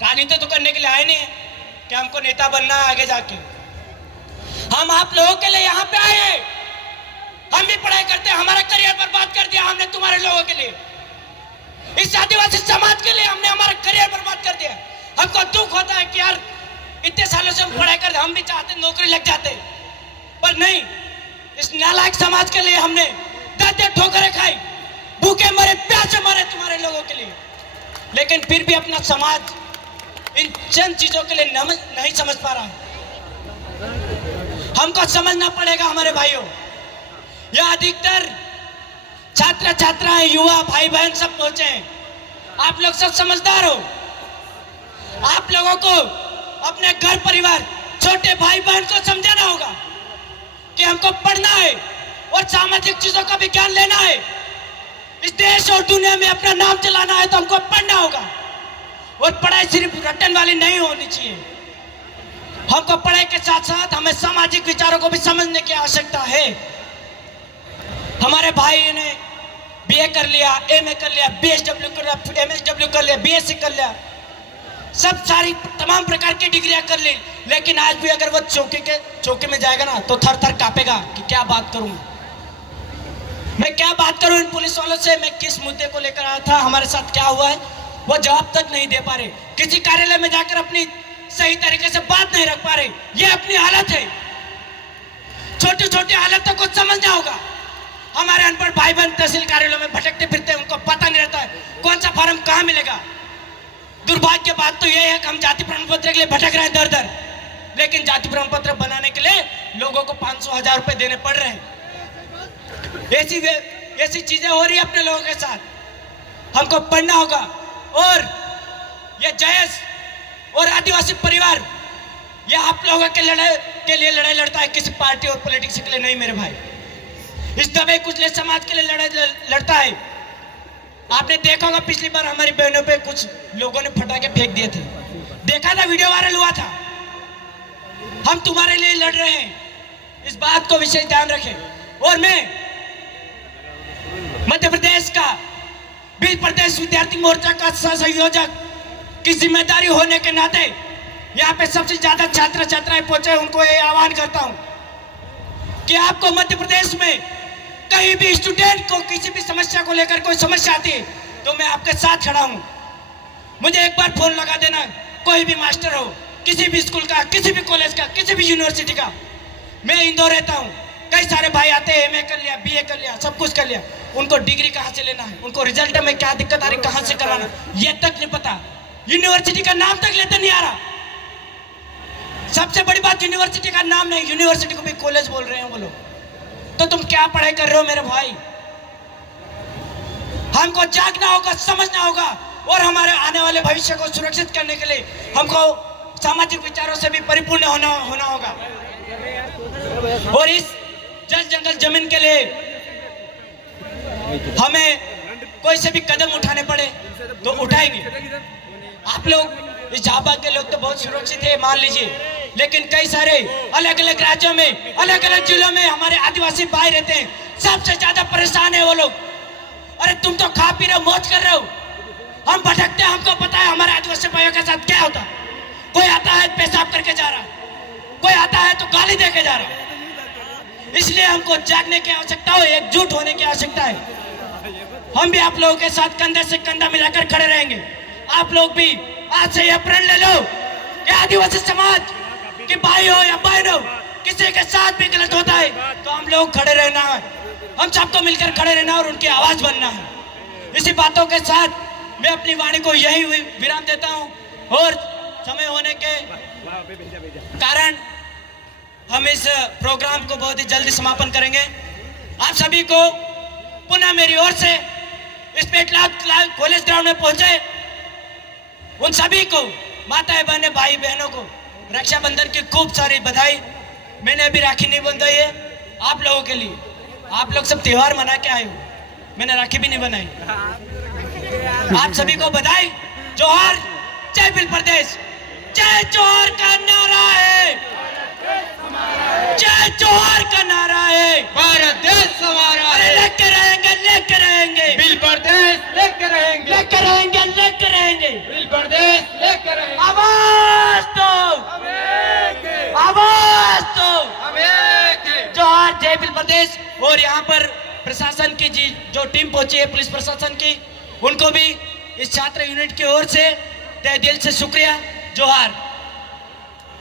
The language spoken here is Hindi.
राजनीति तो करने के लिए आए नहीं है कि हमको नेता बनना है आगे जाके। हम आप लोगों के लिए यहाँ पे आए हैं। हम भी पढ़ाई करते हैं, हमारा करियर बर्बाद कर दिया हमने तुम्हारे लोगों के लिए। इस आदिवासी समाज के लिए हमने हमारा करियर बर्बाद कर दिया। हमको दुख होता है कि यार इतने सालों से हम पढ़ाई करते, हम भी चाहते नौकरी लग जाते, पर नहीं। इस नालायक समाज के लिए हमने दर्द ठोकरें खाई, भूखे मरे, प्यासे मरे तुम्हारे लोगों के लिए। लेकिन फिर भी अपना समाज इन चंद चीजों के लिए नहीं समझ पा रहा। हमको समझना पड़ेगा हमारे भाइयों। यह अधिकतर छात्र छात्राएं, युवा भाई बहन सब पहुंचे हैं। आप लोग सब समझदार हो। आप लोगों को अपने घर परिवार, छोटे भाई बहन को समझाना होगा कि हमको पढ़ना है और सामाजिक चीजों का भी ज्ञान लेना है। इस देश और दुनिया में अपना नाम चलाना है तो हमको पढ़ना होगा। और पढ़ाई सिर्फ रटन वाली नहीं होनी चाहिए। हमको पढ़ाई के साथ साथ हमें सामाजिक विचारों को भी समझने की आवश्यकता है। हमारे भाई ने बीए कर लिया, एमए कर लिया, बीएसडब्ल्यू कर लिया, एमएसडब्ल्यू कर लिया, बीएससी कर लिया, सब सारी तमाम प्रकार की डिग्रियां कर ली। लेकिन आज भी अगर वो चौकी में जाएगा ना तो थर थर कांपेगा कि क्या बात करूं मैं, क्या बात करूं इन पुलिस वालों से। मैं किस मुद्दे को लेकर आया था, हमारे साथ क्या हुआ है, वो जवाब तक नहीं दे पा रहे। किसी कार्यालय में जाकर अपनी सही तरीके से बात नहीं रख पा रहे। ये अपनी हालत है। छोटी छोटी हालतों को समझना होगा। हमारे अनपढ़ भाई बहन तहसील कार्यालयों में भटकते फिरते, उनको पता नहीं रहता है कौन सा फॉर्म कहाँ मिलेगा। दुर्भाग्य की बात तो यह है कि हम जाति प्रमाण पत्र के लिए भटक रहे हैं दर दर। लेकिन जाति प्रमाण पत्र बनाने के लिए लोगों को 500-1000 रुपए देने पड़ रहे हैं। ऐसी चीजें हो रही है अपने लोगों के साथ। हमको पढ़ना होगा। और ये जयेश और आदिवासी परिवार, ये आप लोगों के लिए लड़ाई लड़ता है, किसी पार्टी और पॉलिटिक्स के लिए नहीं मेरे भाई। इस दबे कुचले समाज के लिए लड़ाई लड़ता है। आपने देखा होगा पिछली बार हमारी बहनों पे कुछ लोगों ने फटाके फेंक दिए थे, देखा था, वीडियो वायरल हुआ था। हम तुम्हारे लिए लड़ रहे हैं, इस बात को विशेष ध्यान रखें। और मैं मध्य प्रदेश का बीज प्रदेश विद्यार्थी मोर्चा का संयोजक की जिम्मेदारी होने के नाते यहाँ पे सबसे ज्यादा छात्र छात्राएं पहुंचे, उनको ये आह्वान करता हूं कि आपको मध्य प्रदेश में कहीं भी स्टूडेंट को किसी भी समस्या को लेकर कोई समस्या आती है तो मैं आपके साथ खड़ा हूं। मुझे एक बार फोन लगा देना, कोई भी मास्टर हो, किसी भी स्कूल का, किसी भी कॉलेज का, किसी भी यूनिवर्सिटी का। मैं इंदौर रहता हूं, कई सारे भाई आते हैं, एमए कर लिया, बीए कर लिया, सब कुछ कर लिया। उनको डिग्री कहाँ से लेना है, उनको रिजल्ट में क्या दिक्कत आ रही, कहाँ से करवाना, ये तक नहीं पता। यूनिवर्सिटी का नाम तक लेते नहीं आ रहा। सबसे बड़ी बात यूनिवर्सिटी का नाम नहीं, यूनिवर्सिटी को भी कॉलेज बोल रहे हैं वो लोग। तो तुम क्या पढ़ाई कर रहे हो मेरे भाई। हमको जागना होगा, समझना होगा और हमारे आने वाले भविष्य को सुरक्षित करने के लिए हमको सामाजिक विचारों से भी परिपूर्ण होना होगा। और इस जल जंगल जमीन के लिए हमें कोई से भी कदम उठाने पड़े तो उठाएंगे। आप लोग इस झाबा के लोग तो बहुत सुरक्षित है मान लीजिए, लेकिन कई सारे अलग अलग राज्यों में, अलग अलग जिलों में हमारे आदिवासी भाई रहते हैं, सबसे ज्यादा परेशान है वो लोग। अरे तुम तो खा पी रहे हो, मौज कर रहे हो, हम भटकते हैं, हमको पता है हमारे आदिवासी भाइयों के साथ क्या होता है। कोई आता है पेशाब करके जा रहा, कोई आता है तो गाली देके जा रहा। इसलिए हमको जागने की आवश्यकता है, एकजुट होने की आवश्यकता है। हम भी आप लोगों के साथ कंधे से कंधा मिलाकर खड़े रहेंगे। आप लोग भी आज से यह प्रण ले लो कि आदिवासी समाज कि भाई हो या बहन हो, किसी के साथ भी गलत होता है तो हम लोग खड़े रहना है, हम सबको मिलकर खड़े रहना और उनकी आवाज बनना है। इसी बातों के साथ मैं अपनी वाणी को यही विराम देता हूं और समय होने के कारण हम इस प्रोग्राम को बहुत ही जल्दी समापन करेंगे। आप सभी को पुनः मेरी ओर से इस पेटलाद कॉलेज ग्राउंड में पहुंचे उन सभी को, माताएं बहनें भाई बहनों को रक्षाबंधन की खूब सारी बधाई। मैंने अभी राखी नहीं बंधाई है आप लोगों के लिए, आप लोग सब त्योहार मना के आए हो, मैंने राखी भी नहीं बनाई। आप सभी को बधाई, जोहार, जय भील प्रदेश, जय जोहार का नारा है, जय जोहार का नारा है, भारत देश हमारा है, लेके रहेंगे, लेके रहेंगे, भील प्रदेश लेके रहेंगे, लेके रहेंगे, लेके रहेंगे, भील प्रदेश लेके रहेंगे। धन्यवाद जय भील प्रदेश। और यहाँ पर प्रशासन की जी जो टीम पहुंची है पुलिस प्रशासन की, उनको भी इस छात्र यूनिट की ओर से तहे दिल से शुक्रिया। जोहार।